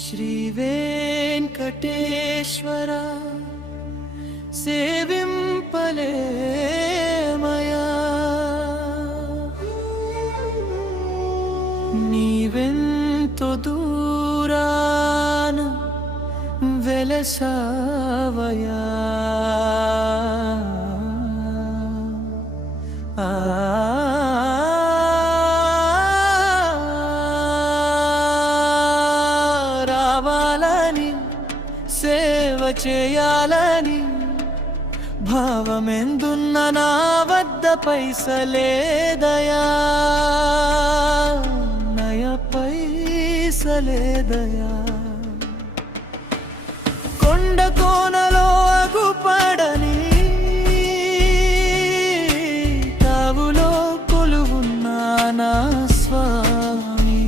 శ్రీ వెంకటేశ్వర సేవింపలేమయా నీవెంతో దూరాన వెలసావయా రావాలని సేవ చేయాలని భావమెందున్న నా వద్ద పైసలేదయా నయ పైసలేదయా కొండ కోనలో అగుపడని తావులో కొలువున్నా నా స్వామి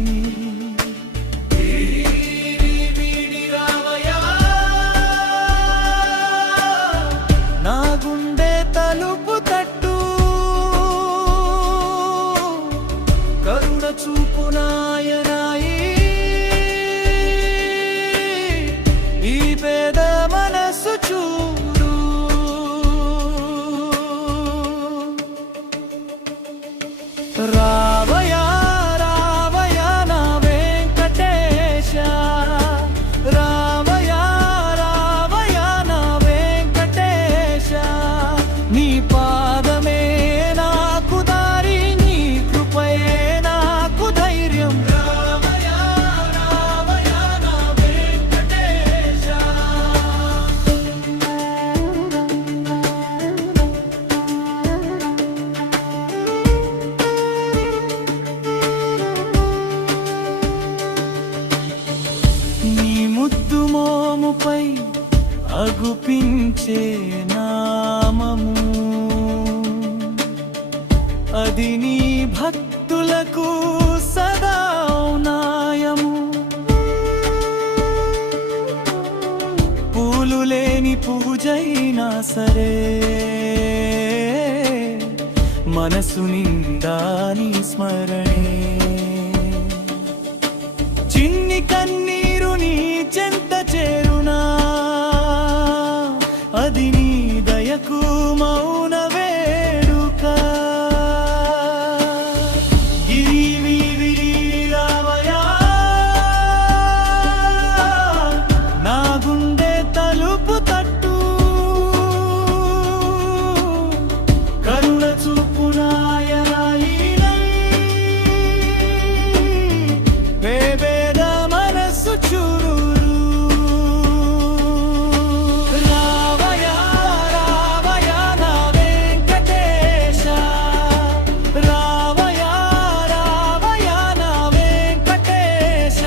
నా గుండె తలుపు తట్టు కరుణ చూపు నాయనాయి ఈ పేద మనసు చూడు రావయా రావయా నా వెంకటేశ రావయా రావయా నా వెంకటేశ నీ పాదమే నాకు దారి నీ కృపయే నాకు ధైర్యం రావయా రావయా నా వెంకటేశ నీ ముద్దు మోముపై అగుపించే నామము అది నీ భక్తులకు సదా న్యాయము పూలు లేని పూజైనా సరే మనసు నిండా నీ స్మరణే చిన్ని కన్నీరు నీ చెంత చేరునా అది నీ దయకు మౌన వేడుక గిరి విరి రావయా నా గుండె తలుపు తట్టు కరుణ చూపు నాయనాయి వేవేద మనసు చూరు రావయా రావయా నా వెంకటేశ రావయా రావయా నా వెంకటేశ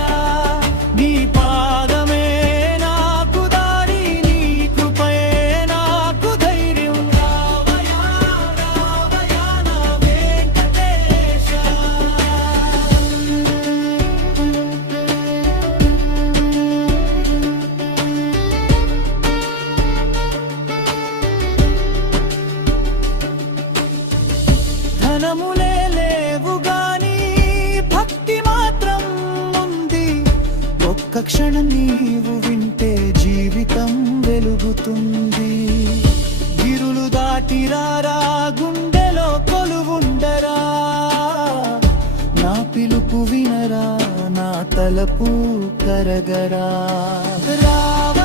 నీ పాదమే నాకు దారి నీ కృపయే నాకు ధైర్యం రావయా రావయా నా వెంకటేశ ధనములే లేవు గాని భక్తి మాత్రం ఉంది ఒక్క క్షణం నీవు వింటే జీవితం వెలుగుతుంది గిరులు దాటిరారా గుండెలో కొలువుండరా నా పిలుపు వినరా నా తలపు కరగరా రావ